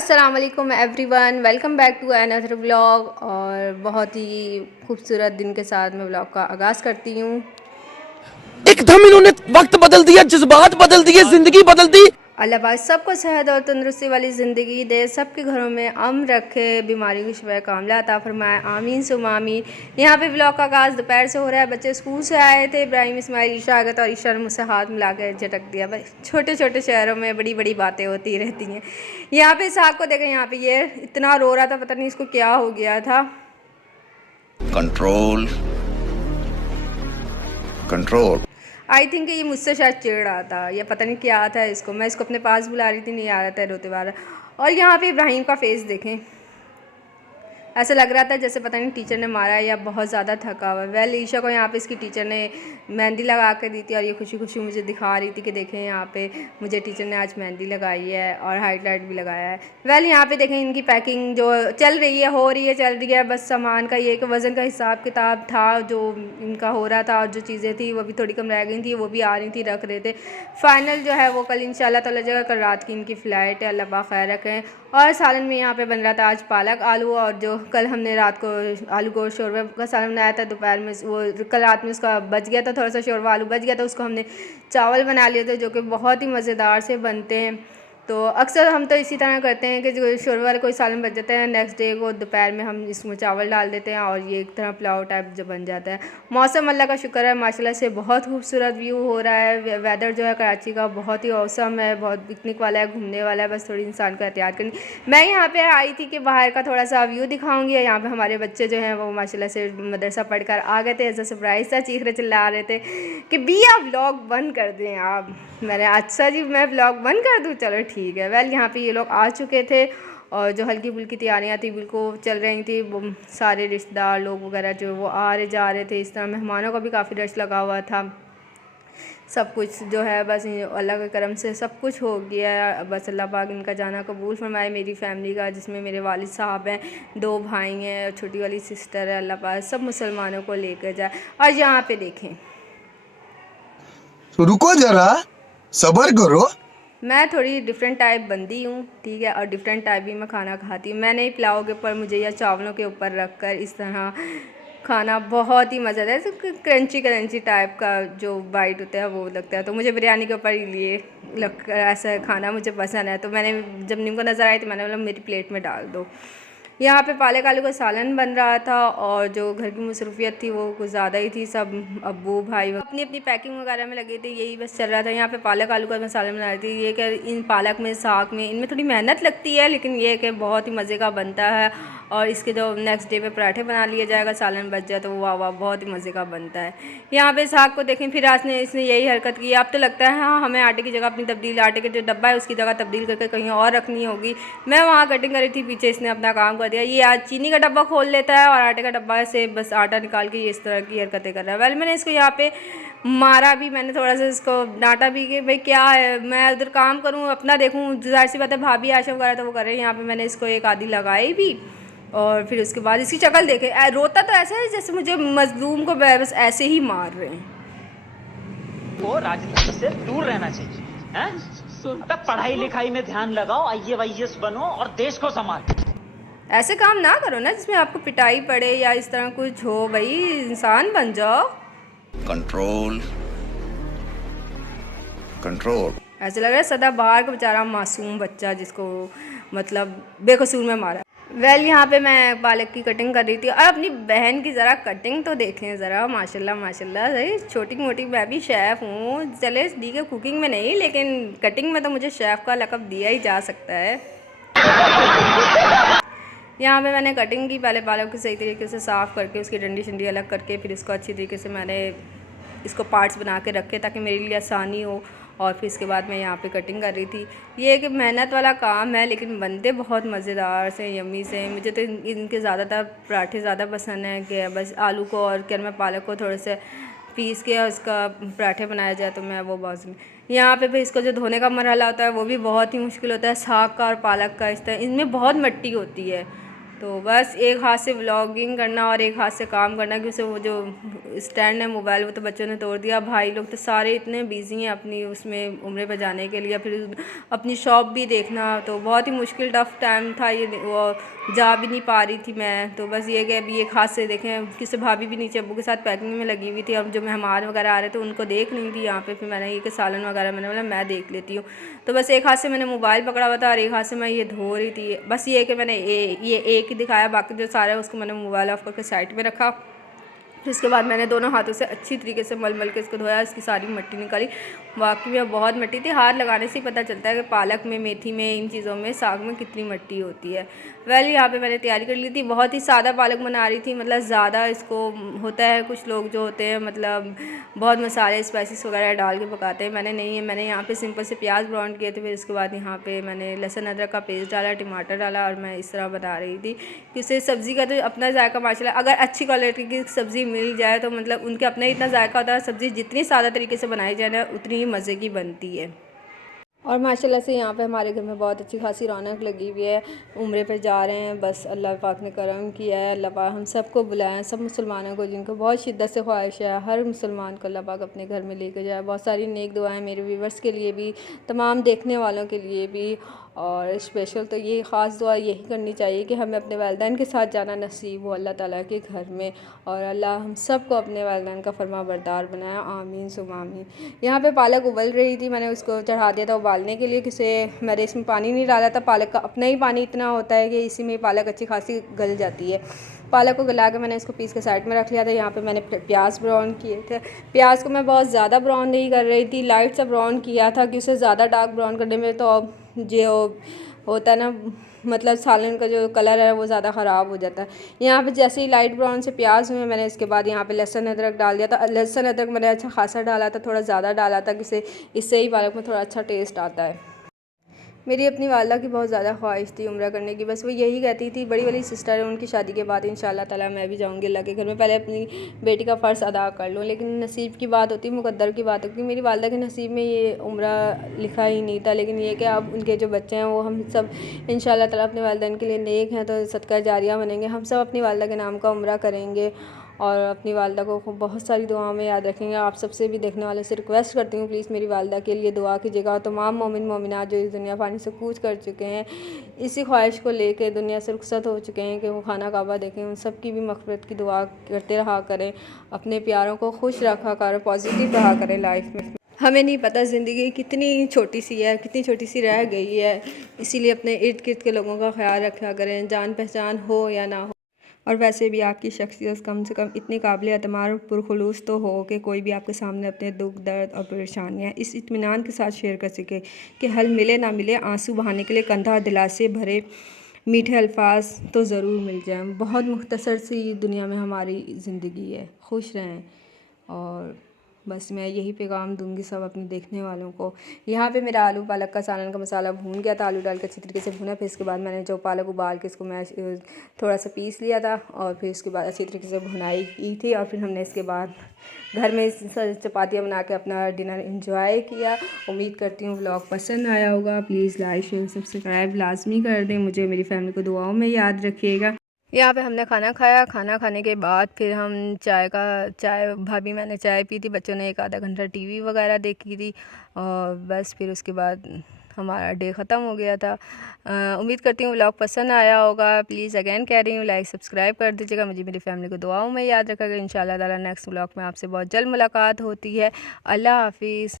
अस्सलाम वालेकुम everyone, welcome back to another vlog. और बहुत ही खूबसूरत दिन के साथ मैं व्लॉग का आगाज़ करती हूँ। एकदम इन्होंने वक्त बदल दिया, जज्बात बदल दिए, जिंदगी बदल दी। अल्लाह पाक सबको सेहत और तंदुरुस्ती वाली ज़िंदगी दे, सबके घरों में अमन रखे, बीमारी की शिफा कामला अता फरमाए, आमीन सुम आमीन। यहाँ पे व्लॉग का आगाज़ दोपहर से हो रहा है। बच्चे स्कूल से आए थे, इब्राहिम इस्माइल ईशा आ गया था और ईशा ने मुझसे हाथ मिला के झटक दिया। भाई छोटे छोटे शहरों में बड़ी बड़ी बातें होती रहती हैं। यहाँ पे इसहाक को देखें, यहाँ पे ये इतना रो रहा था, पता नहीं इसको क्या हो गया था। Control control. आई थिंक ये मुझसे शायद चिढ़ रहा था या पता नहीं क्या था इसको। मैं इसको अपने पास बुला रही थी, नहीं आ रहा था, रोते वाला। और यहाँ पे इब्राहिम का फेस देखें, ऐसा लग रहा था जैसे पता नहीं टीचर ने मारा है या बहुत ज़्यादा थका हुआ है। वेल ईशा को यहाँ पे इसकी टीचर ने मेहंदी लगा कर दी थी और ये खुशी खुशी मुझे दिखा रही थी कि देखें यहाँ पे मुझे टीचर ने आज मेहंदी लगाई है और हाईलाइट भी लगाया है। वेल यहाँ पे देखें इनकी पैकिंग जो चल रही है, हो रही है, चल रही है। बस सामान का ये कि वज़न का हिसाब किताब था जो इनका हो रहा था और जो चीज़ें थी वो भी थोड़ी कम रह गई थी, वो भी आ रही थी, रख रहे थे। फाइनल जो है वो कल इंशाल्लाह ताला जगह, कल रात की इनकी फ़्लाइट है, अल्लाह पाक खैर रखें। और सालन में यहाँ पे बन रहा था आज पालक आलू, और जो कल हमने रात को आलू गोश्त शोरबा का सालन बनाया था, दोपहर में वो कल रात में उसका बच गया था, थोड़ा सा शोरबा आलू बच गया था, उसको हमने चावल बना लिए थे जो कि बहुत ही मज़ेदार से बनते हैं। तो अक्सर हम तो इसी तरह करते हैं कि जो शोरबा वाला कोई सालन बच जाता है, नेक्स्ट डे को दोपहर में हम इसमें चावल डाल देते हैं और ये एक तरह पुलाव टाइप जो बन जाता है। मौसम अल्लाह का शुक्र है माशाल्लाह से बहुत खूबसूरत व्यू हो रहा है। वेदर जो है कराची का बहुत ही औसम है, बहुत पिकनिक वाला है, घूमने वाला है, बस थोड़ी इंसान को एहतियात करनी। मैं यहाँ पे आई थी कि बाहर का थोड़ा सा व्यू दिखाऊंगी। यहाँ पे हमारे बच्चे जो हैं वो माशाल्लाह से मदरसा पढ़कर आ गए थे, ऐसा सरप्राइज़ था, चीख रहे चिल्ला रहे थे कि बिया व्लॉग बंद कर दें आप। मैंने अच्छा जी मैं व्लॉग बंद कर दूँ, चलो ठीक है। वेल यहाँ पे ये लोग आ चुके थे और जो हल्की फुल्की तैयारियाँ थी बिल्कुल चल रही थी। वो सारे रिश्तेदार लोग वगैरह जो वो आ रहे जा रहे थे, इस तरह मेहमानों का भी काफ़ी रश लगा हुआ था। सब कुछ जो है बस अल्लाह के करम से सब कुछ हो गया। बस अल्लाह पाक इनका जाना कबूल फरमाए, मेरी फ़ैमिली का, जिसमें मेरे वालिद साहब हैं, 2 भाई हैं, छोटी वाली सिस्टर है। अल्लाह पाक सब मुसलमानों को लेकर जाए। और यहाँ पे देखें, तो रुको जरा, सब्र करो। मैं थोड़ी डिफरेंट टाइप बंदी हूँ, ठीक है, और डिफरेंट टाइप भी मैं खाना खाती हूँ। मैंने पुलाव के ऊपर मुझे या चावलों के ऊपर रख कर इस तरह खाना बहुत ही मज़ा आता है। तो क्रंची क्रंची टाइप का जो बाइट होता है वो लगता है, तो मुझे बिरयानी के ऊपर लिए लग ऐसा खाना मुझे पसंद है। तो मैंने जब नीम को नज़र आई तो मैंने बोला मेरी प्लेट में डाल दो। यहाँ पे पालक आलू का सालन बन रहा था और जो घर की मसरूफियत थी वो कुछ ज़्यादा ही थी। सब अब्बू भाई अपनी अपनी पैकिंग वगैरह में लगे थे, यही बस चल रहा था। यहाँ पे पालक आलू का मैं सालन बना रही थी। ये कि इन पालक में, साग में, इनमें थोड़ी मेहनत लगती है, लेकिन ये कि बहुत ही मज़े का बनता है। और इसके जो नेक्स्ट डे पे पराठे बना लिया जाएगा, सालन बच जाए तो वाह वाह बहुत ही मज़े का बनता है। यहाँ पे साग को देखें, फिर आज ने इसने यही हरकत की। अब तो लगता है हाँ हमें आटे की जगह अपनी तब्दील, आटे का जो डब्बा है उसकी जगह तब्दील करके कहीं और रखनी होगी। मैं वहाँ कटिंग कर रही थी, पीछे इसने अपना काम कर दिया। ये आज चीनी का डब्बा खोल लेता है और आटे का डब्बा से बस आटा निकाल के ये इस तरह की हरकतें कर रहा है। वेल मैंने इसको यहाँ पे मारा भी, मैंने थोड़ा सा इसको डांटा भी कि भाई क्या है, मैं उधर काम करूँ अपना देखूँ, जाहिर सी बात है भाभी आशा वगैरह तो वो कर रहे हैं। यहाँ पे मैंने इसको एक आधी लगाई भी और फिर उसके बाद इसकी शक्ल देखे, रोता तो ऐसा है जैसे मुझे मजलूम को बस ऐसे ही मार रहे हैं। को राजनीति से दूर रहना चाहिए हैं? अबे पढ़ाई लिखाई में ध्यान लगाओ, IAS बनो और देश को संभालो। ऐसे काम ना करो ना जिसमें आपको पिटाई पड़े या इस तरह कुछ हो, भाई इंसान बन जाओ। Control control. ऐसे लग रहा है सदा बाहर का बेचारा मासूम बच्चा जिसको मतलब बेकसूर में मारा। वेल यहाँ पे मैं पालक की कटिंग कर रही थी और अपनी बहन की ज़रा कटिंग तो देखें ज़रा, माशाल्लाह माशाल्लाह। अरे छोटी मोटी मैं भी शेफ़ हूँ, चले दी के कुकिंग में नहीं, लेकिन कटिंग में तो मुझे शेफ़ का लक़ब दिया ही जा सकता है। यहाँ पे मैंने कटिंग की, पहले पालक को सही तरीके से साफ़ करके उसकी डंडी शंडी अलग करके फिर इसको अच्छी तरीके से मैंने इसको पार्ट्स बना के रखे ताकि मेरे लिए आसानी हो। और फिर इसके बाद मैं यहाँ पे कटिंग कर रही थी। ये एक मेहनत वाला काम है लेकिन बनते बहुत मज़ेदार से, यम्मी से। मुझे तो इनके ज़्यादातर पराठे ज़्यादा पसंद हैं कि बस आलू को और क्या मैं पालक को थोड़े से पीस के और उसका पराठे बनाया जाए तो मैं वो बहुत। यहाँ पे भी इसको जो धोने का मरहला होता है वो भी बहुत ही मुश्किल होता है, साग का और पालक का। इस तरह इनमें बहुत मिट्टी होती है तो बस एक हाथ से व्लॉगिंग करना और एक हाथ से काम करना, क्योंकि वो जो स्टैंड है मोबाइल वो तो बच्चों ने तोड़ दिया। भाई लोग तो सारे इतने बिजी हैं अपनी उसमें उम्रे पर जाने के लिए, फिर अपनी शॉप भी देखना, तो बहुत ही मुश्किल टफ़ टाइम था ये, वो जा भी नहीं पा रही थी मैं। तो बस ये कि अभी एक हाथ से देखें, किसी भाभी भी नीचे अब्बू के साथ पैकिंग में लगी हुई थी, अब जो मेहमान वगैरह आ रहे थे उनको देख नहीं थी यहाँ पे, फिर मैंने ये कि सालन वगैरह मैंने बोला मैं देख लेती हूँ। तो बस एक हाथ से मैंने मोबाइल पकड़ा हुआ था और एक हाथ से मैं ये धो रही थी। बस ये कि मैंने ये एक ही दिखाया, बाकी जो सारा है उसको मैंने मोबाइल ऑफ करके साइड में रखा। फिर उसके बाद मैंने दोनों हाथों से अच्छी तरीके से मल के इसको धोया, इसकी सारी मिट्टी निकाली। वाकई में बहुत मिट्टी थी, हाथ लगाने से ही पता चलता है कि पालक में, मेथी में, इन चीज़ों में, साग में कितनी मिट्टी होती है। यहाँ पे मैंने तैयारी कर ली थी, बहुत ही सादा पालक बना रही थी, मतलब ज़्यादा इसको होता है कुछ लोग जो होते हैं मतलब बहुत मसाले स्पाइसेस वगैरह डाल के पकाते हैं, मैंने नहीं है। मैंने यहाँ पे सिंपल से प्याज ब्राउन किए थे, फिर उसके बाद यहाँ पे मैंने लहसुन अदरक का पेस्ट डाला, टमाटर डाला, और मैं इस तरह बना रही थी कि उससे सब्ज़ी का तो अपना जायका माशाल्लाह, अगर अच्छी क्वालिटी की सब्ज़ी मिल जाए तो मतलब उनके अपना इतना जायका होता है, सब्ज़ी जितनी सादा तरीके से बनाई जाए ना उतनी ही मज़े की बनती है। और माशाल्लाह से यहाँ पे हमारे घर में बहुत अच्छी खासी रौनक लगी हुई है। उम्रे पे जा रहे हैं, बस अल्लाह पाक ने करम किया है, अल्लाह पाक हम सबको बुलाएं, सब मुसलमानों को जिनको बहुत शिद्दत से ख्वाहिश है, हर मुसलमान को अल्लाह पाक अपने घर में लेकर जाए। बहुत सारी नेक दुआएं मेरे व्यूवर्स के लिए भी, तमाम देखने वालों के लिए भी, और स्पेशल तो ये ख़ास दुआ यही करनी चाहिए कि हमें अपने वालिदैन के साथ जाना नसीब हो अल्लाह ताला के घर में, और अल्लाह हम सब को अपने वालिदैन का फरमा बरदार बनाया, आमीन सुम आमीन। यहाँ पे पालक उबल रही थी, मैंने उसको चढ़ा दिया था उबालने के लिए, किसे मैंने इसमें पानी नहीं डाला था, पालक का अपना ही पानी इतना होता है कि इसी में पालक अच्छी खासी गल जाती है। पालक को गला के मैंने इसको पीस के साइड में रख लिया था। यहाँ पे मैंने प्याज ब्राउन किए थे, प्याज को मैं बहुत ज़्यादा ब्राउन नहीं कर रही थी, लाइट सा ब्राउन किया था कि उसे ज़्यादा डार्क ब्राउन करने में तो जो होता है ना, मतलब सालन का जो कलर है वो ज़्यादा ख़राब हो जाता है। यहाँ पे जैसे ही लाइट ब्राउन से प्याज हुए, मैंने इसके बाद यहाँ पे लहसुन अदरक डाल दिया था। लहसुन अदरक मैंने अच्छा खासा डाला था, थोड़ा ज़्यादा डाला था कि इससे ही पालक में थोड़ा अच्छा टेस्ट आता है। मेरी अपनी वालदा की बहुत ज़्यादा ख्वाहिश थी उम्रा करने की, बस वो यही कहती थी, बड़ी वाली सिस्टर है, उनकी शादी के बाद इंशाल्लाह ताला मैं भी जाऊँगी अल्लाह के घर में, पहले अपनी बेटी का फ़र्ज़ अदा कर लूँ। लेकिन नसीब की बात होती, मुक़द्दर की बात होती, मेरी वालदा के नसीब में ये उम्रा लिखा ही नहीं था। लेकिन ये कि अब उनके जो बच्चे हैं वो हम सब इंशाल्लाह ताला अपने वालिदैन के लिए नेक हैं, तो सदका जारिया बनेंगे, हम सब अपनी वालदा के नाम का उम्रा करेंगे और अपनी वालदा को बहुत सारी दुआओं में याद रखेंगे। आप सबसे भी, देखने वाले से रिक्वेस्ट करती हूँ, प्लीज़ मेरी वालदा के लिए दुआ कीजिएगा, और तमाम मोमिन मोमिनात जो इस दुनिया फ़ानी से कूच कर चुके हैं, इसी ख्वाहिश को लेकर दुनिया से रुखसत हो चुके हैं कि वो खाना काबा देखें, उन सब की भी मग़फ़िरत की दुआ करते रहा करें, अपने प्यारों को खुश रखा करें, पॉजिटिव रहा करें लाइफ में। हमें नहीं पता ज़िंदगी कितनी छोटी सी है, कितनी छोटी सी रह गई है, इसीलिए अपने इर्द गिर्द के लोगों का ख्याल रखा करें, जान पहचान हो या ना हो। और वैसे भी आपकी शख्सियत कम से कम इतनी काबिल एतमाद और पुरखुलूस तो हो कि कोई भी आपके सामने अपने दुख दर्द और परेशानियाँ इस इत्मीनान के साथ शेयर कर सके कि हल मिले ना मिले, आंसू बहाने के लिए कंधा दिलासे भरे मीठे अल्फाज तो ज़रूर मिल जाएं। बहुत मुख्तसर सी दुनिया में हमारी ज़िंदगी है, खुश रहें। और बस मैं यही पैगाम दूंगी सब अपने देखने वालों को। यहाँ पे मेरा आलू पालक का सालन का मसाला भून गया था, आलू डाल के अच्छी तरीके से भुना, फिर इसके बाद मैंने जो पालक उबाल के इसको मैं थोड़ा सा पीस लिया था, और फिर इसके बाद अच्छी तरीके से भुनाई की थी, और फिर हमने इसके बाद घर में चपातियाँ बना के अपना डिनर इंजॉय किया। उम्मीद करती हूँ व्लॉग पसंद आया होगा। प्लीज़ लाइक शेयर सब्सक्राइब लाजमी कर दें, मुझे मेरी फैमिली को दुआओं में याद रखिएगा। यहाँ पे हमने खाना खाया, खाना खाने के बाद फिर हम चाय भाभी मैंने चाय पी थी, बच्चों ने एक आधा घंटा टीवी वगैरह देखी थी, और बस फिर उसके बाद हमारा डे ख़त्म हो गया था। उम्मीद करती हूँ व्लॉग पसंद आया होगा। प्लीज़ अगेन कह रही हूँ लाइक सब्सक्राइब कर दीजिएगा, मुझे मेरी फैमिली को दुआओं में याद रखिएगा। इंशाल्लाह ताला नेक्स्ट व्लॉग में आपसे बहुत जल्द मुलाकात होती है। अल्लाह हाफिज़।